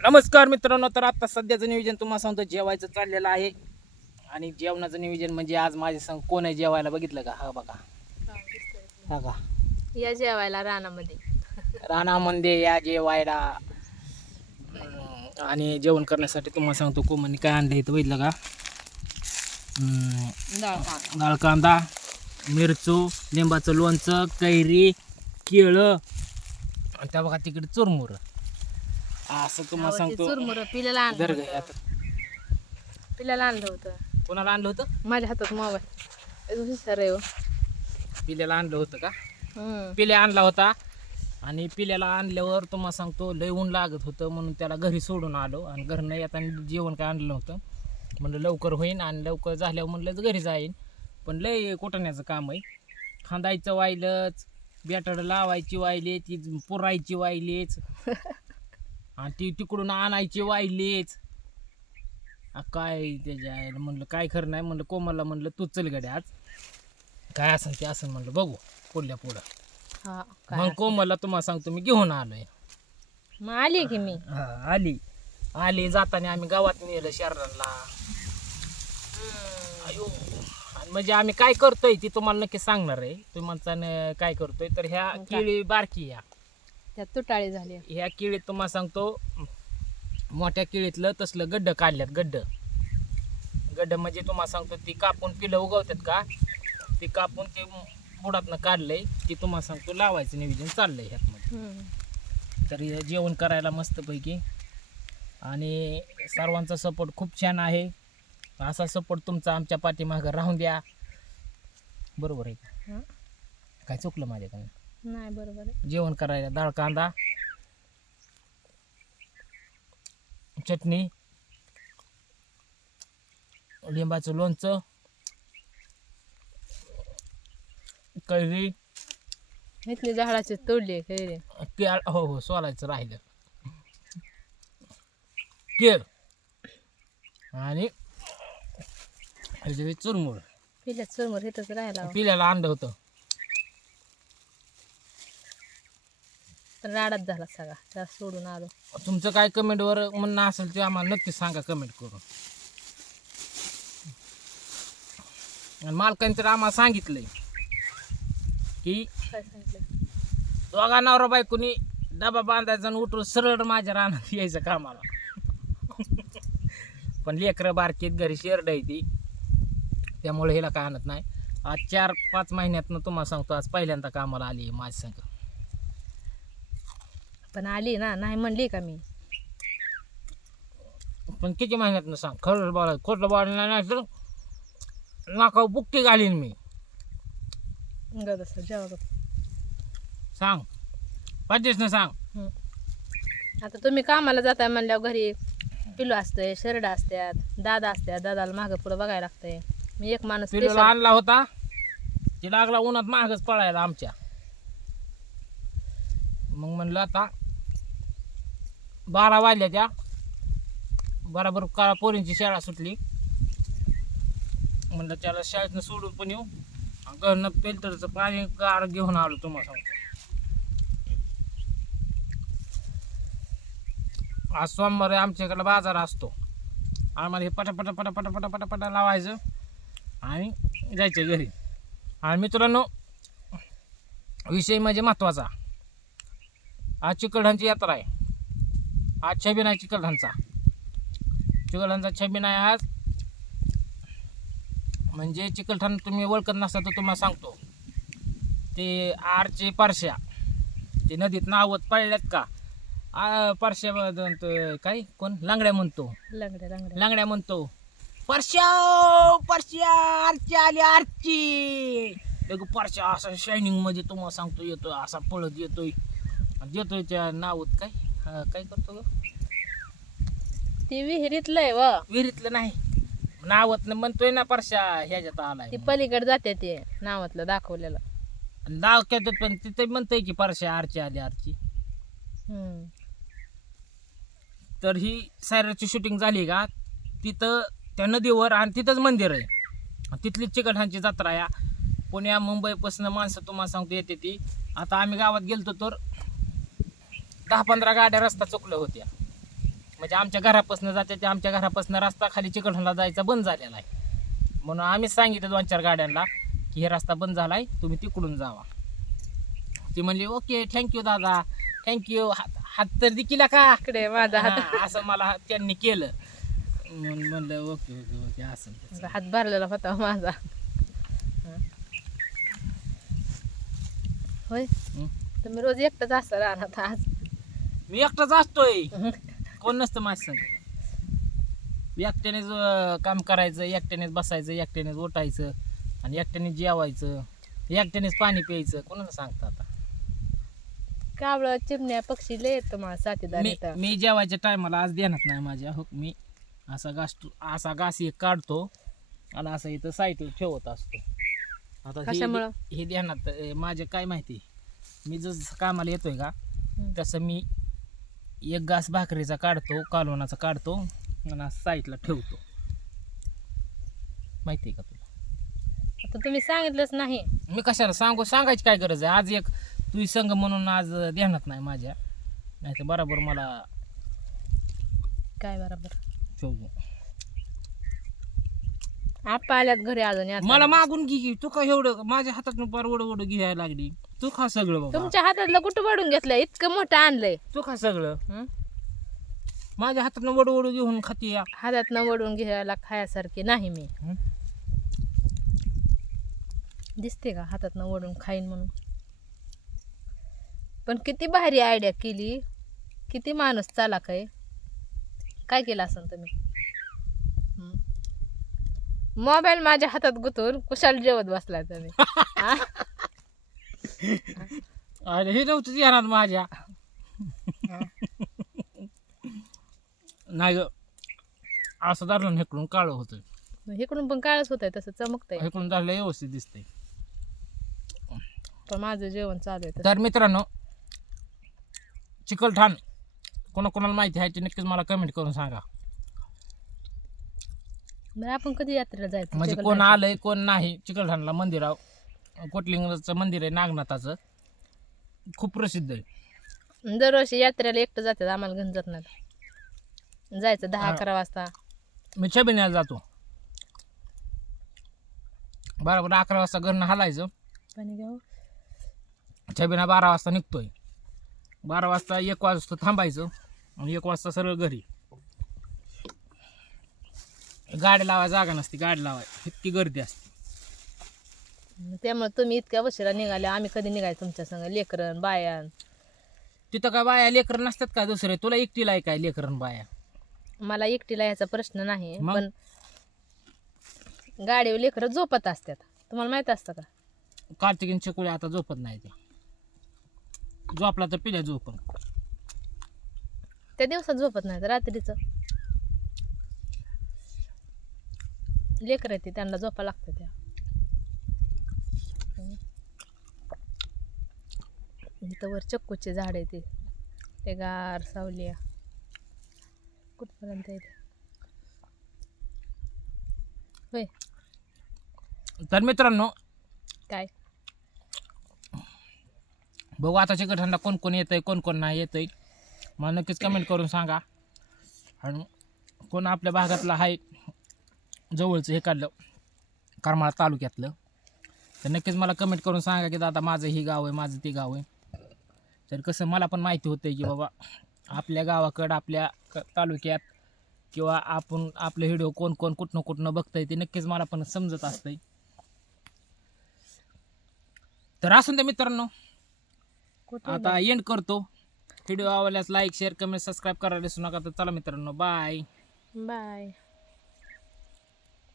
नमस्कार मित्रांनो तर आता सध्याचं नियोजन तुम्हाला सांगतो जेवायचं चाललेलं आहे. आणि जेवणाचं नियोजन म्हणजे आज माझ्या संग कोण आहे जेवायला बघितलं का? हा बघा. हा का? या जेवायला रानामध्ये. रानामध्ये या जेवायला. आणि जेवण करण्यासाठी तुम्हाला सांगतो कोमनी काय आणलं इथं बघितलं का? हम्म, डाळ कांदा मिरचू लिंबाचं लोणचं कैरी केळं. आणि त्या बघा तिकडे चुरमुर. असं तुम्हाला सांगतो चुरमुर पिल्याला आणलं दर होतं. आता. पिल्याला आणलं होतं. कोणाला आणलं होतं? माझ्या हातात मोबाईल. हुशार आहे हो. पिल्याला आणलं होतं का? हम्म. पिल्या आणला होता. आणि पिल्याला आणल्यावर तुम्हाला सांगतो लय ऊन लागत होतं म्हणून त्याला घरी सोडून आलो. आणि घरनं येताना जेवण काय आणलं नव्हतं. म्हणलं लवकर होईन आणि लवकर झाल्यावर म्हणलं घरी जाईन. पण लय कोटण्याचं काम आहे. खांदायचं वाहिलंच बॅटड लावायची वाहिली ती पुरायची वाहिलीच आणि ती तिकडून आणायची वाहिलीच. काय त्याच्या आईला म्हणलं काय खरं नाही म्हणलं कोमलला म्हणलं तू चल गड्या आज. काय असेल ते असं म्हणलं बघू पुढल्या पुढं. हा काय मग कोमलला तुम्हाला सांगतो मी घेऊन आलोय. मग आली की मी? हा, आली. आली जाताना आम्ही गावात नेलं शहराला अयो आणि म्हणजे आम्ही काय करतोय ती तुम्हाला नक्की सांगणार आहे. तुम्ही म्हणता न काय करतोय तर ह्या? केळी बारकी या. त्यात तुटाळी झाली. ह्या केळीत तुम्हाला सांगतो मोठ्या केळीतलं तसलं गड्ड काढल्यात गड्ड गड्ड म्हणजे तुम्हाला सांगतो ती कापून पिलं उगवतात का? ती कापून ते बुडातनं काढलंय ती तुम्हाला सांगतो लावायचं नियोजन चाललंय ह्यातमध्ये. हम्म. तर हे जेवण करायला मस्तपैकी. आणि सर्वांचा सपोर्ट खूप छान आहे. असा सपोर्ट तुमचा आमच्या पाठीमागं राहून द्या. बरोबर आहे का? हं? काय चुकलं माझ्याकडनं? नाही बरोबर आहे. जेवण करायला. डाळ कांदा चटणी लिंबाचं लोणचं कैरी इथली झाडाची तोडली कैरी. केळ हो हो सोलायचं राहिलं. केळ आणि ह्याच्यात चुरमुळ पिल्या चुरमुर इथंच राहिला हो. पिल्याला आणलं होतं. तर राडाच झाला सगळा. त्याला सोडून आलो. तुमचं काय कमेंटवर म्हणणं असेल ते आम्हाला नक्की सांगा कमेंट करून. आणि मालकाने तर आम्हाला सांगितलंय की काय सांगितलं दोघा नवरा बायकोनी डबा बांधायचा आणि उठून सरळ माझ्या रानात यायचं कामाला. पण लेकरं बारकीत घरी शेरड आहे ती. त्यामुळे हिला काय आणत नाही. आज चार पाच महिन्यातनं तुम्हाला सांगतो आज पहिल्यांदा कामाला आली आहे माझ्या संग. पण आली ना नाही म्हणली का मी? पण किती महिन्यातनं सांग खरं बोला खोटं बोलायला नाही तर नाकावर बुकटी घालीन मी. गद असं. सांग. पाहिजेच ना सांग. आता तुम्ही कामाला जाताय म्हणल्यावर घरी पिलू असतंय शरड असतात दादा असतात दादाला मागं पुढं बघायला लागतंय. मी एक माणूस पिलूला special- आणला होता. ती लागला उन्हात मागच पळायला आमच्या. मग म्हणलं आता बारा वाजल्या त्या. बराबर का पोरींची शाळा सुटली. म्हणलं त्याला शाळेतनं सोडून पण येऊ. घरनं फिल्टरचं पाणी गार घेऊन आलो तुम्हाला सांगतो. आज सोमवारी इकडला बाजार असतो. आम्हाला हे पटापटा पटापटा पटापटा पटा लावायचं आणि जायचं घरी. आणि मित्रांनो विषय म्हणजे महत्त्वाचा. आज चिकडांची यात्रा आहे. आज छबिन आहे चिकलठाणचा चिकलठाणचा छबिन आहे आज. म्हणजे चिकलठाण तुम्ही ओळखत नसता तर तुम्हाला सांगतो. ते आरचे परश्या. ते नदीत नावत पडल्यात का? आ, परश्या काय? कोण? लांगड्या म्हणतो. लंगड्या म्हणतो. परश्या परश्या आरची आली आरची. एक परश्या असा शायनिंगमध्ये तुम्हाला सांगतो येतोय असा पळत येतोय. देतोय त्या नावत काय? हा, काय करतो ग? ती विहिरीतलं आहे व. विहिरीतलं नाही. नावत म्हणतोय ना परश्या ह्याच्यात आलाय ती पलीकडे जाते ते नावातलं दाखवलेलं. नाव घेतात पण तिथे म्हणतोय की परश्या आरची आली आरची. हम्म. तर ही सायराची शूटिंग झाली का तिथं त्या नदीवर आणि तिथंच मंदिर आहे. आणि तिथली चिकटहांची जत्रा या पुण्या मुंबईपासून माणसं तुम्हाला सांगतो येते ती. आता आम्ही गावात गेलतो तर दहा पंधरा गाड्या रस्ता चुकल्या होत्या. म्हणजे आमच्या घरापासून जाते ते आमच्या घरापासून रस्ता खाली चिकलठाणला जायचा बंद झालेला आहे. म्हणून आम्हीच सांगितलं दोन चार गाड्यांना की हे रस्ता बंद झाला आहे तुम्ही तिकडून जावा. ती म्हणली ओके थँक्यू दादा. थँक्यू हात हात तर दिकीला का? इकडे माझा हात. हा, असं मला त्यांनी केलं. म्हणून म्हणलं ओके ओके ओके असं. हात भरलेला होता माझा. हं. होय? हं. तुम्ही रोज एकटंच असता राहणार आज. मी एकटाच असतोय. कोण नसतं माझ्या संग. एकट्यानेच अं, काम करायचं एकट्यानेच बसायचं एकट्यानेच उठायचं आणि एकट्याने जेवायचं एकट्यानेच पाणी प्यायचं. कोणाला सांगता आता? कावळं चिमण्या पक्षी लय येत तुम्हाला साथीदार मी मी जेवायच्या टायमाला आज देणार नाही माझ्या. हो मी असा घास असा घास एक काढतो आणि असं इथं साईडला ठेवत असतो. आता हे- कशामुळं? हे ध्यानात अं, माझे काय माहिती? मी जसं कामाला येतोय का हं. तसं मी एक घास भाकरीचा काढतो कालवणाचा काढतो आणि साईडला ठेवतो. माहिती आहे का तुला? आता तुम्ही सांगितलंच नाही. मी कशाला सांगू? सांगायची काय गरज आहे? आज एक तुझी संघ म्हणून आज ध्यानात नाही माझ्या. नाही तर बरोबर मला काय बरोबर? ठेवतो आपा आल्यात घरी अजून यात मला मागून घे की तू का एवढं माझ्या हातात पार ओढ ओढ घ्यायला लागली? तू खा सगळं बाबा. तुमच्या हातातलं कुठं वाढून घेतलं? इतकं मोठं आणलंय. तू खा सगळं. हं? माझ्या हातात ओढ ओढ घेऊन खाती या. हातात न वडून घ्यायला खायासारखी नाही मी. हं? दिसते का हातात न वडून खाईन म्हणून? पण किती भारी आयडिया केली. किती माणूस चालाक आहे. काय केलं असं तुम्ही? मोबाईल माझ्या हातात गुतून कुशाल जेवत बसलाय तुम्ही हा? अरे हे नव्हतं येणार माझ्या. नाही ग असं धरलं ना इकडून काळं होतं इकडून पण काळच होत आहे तसं चमकतंय. इकडून धरलं व्यवस्थित दिसतंय. पण माझं जेवण चालू आहे तसं. तर मित्रांनो चिकलठाण कोणाकोणाला माहिती आहे ते नक्कीच मला कमेंट करून सांगा. बरं आपण कधी यात्रेला जायचं? म्हणजे कोण. आलंय कोण नाही चिकलठाणला मंदिराव कोटलिंगचं मंदिर आहे नागनाथाचं. खूप प्रसिद्ध आहे. दरवर्षी यात्रेला एकटं जातात आम्हाला नाही जायचं दहा हा. अकरा वाजता. मी छबिन्याला जातो. बरोबर अकरा वाजता घरनं हालायचं. पाणी घेऊ छबिना बारा वाजता निघतोय. बारा वाजता एक वाजता थांबायचं आणि एक वाजता सरळ घरी. गाडी लावाय जागा नसते गाडी लावाय. इतकी गर्दी असते. त्यामुळे तुम्ही इतक्या उशिरा निघाले आम्ही कधी निघायचं तुमच्या संग? लेकरन बायान तिथं काय बाया लेकरं नसतात का दुसरे? तुला एकटीला आहे काय लेकरं बाया? मला एकटीला याचा प्रश्न नाही मग? पण गाडीवर लेकरं झोपत असतात. तुम्हाला माहीत असतं का? कार्तिकीन चकुळे आता झोपत नाही ते झोपला तर पिल्या झोपण त्या दिवसात झोपत नाही रात्रीचं. लेकर येते त्यांना झोपा लागतं त्या. इथं वर चक्कूचे झाड आहे ते. ते गार सावलिया कुठपर्यंत येते होय. तर मित्रांनो काय? बघू आता चिकटहंडा कोण कोण येतंय कोण कोण नाही येतंय. मला नक्कीच कमेंट करून सांगा. आणि कोण आपल्या भागातलं आहे जवळचं हे काढलं करमाळा तालुक्यातलं. तर नक्कीच मला कमेंट करून सांगा की दादा माझं ही गाव आहे माझं ते गाव आहे. तर कसं मला पण माहिती होतं की बाबा आपल्या गावाकडं आपल्या क- तालुक्यात किंवा आपण आपले व्हिडिओ कोण कोण कुठनं कुठनं बघतंय ते नक्कीच मला पण समजत असतंय. तर असून ते मित्रांनो आता एंड करतो. व्हिडिओ आवडल्यास लाईक शेअर कमेंट सबस्क्राईब करायला विसरू नका. तर चला मित्रांनो बाय बाय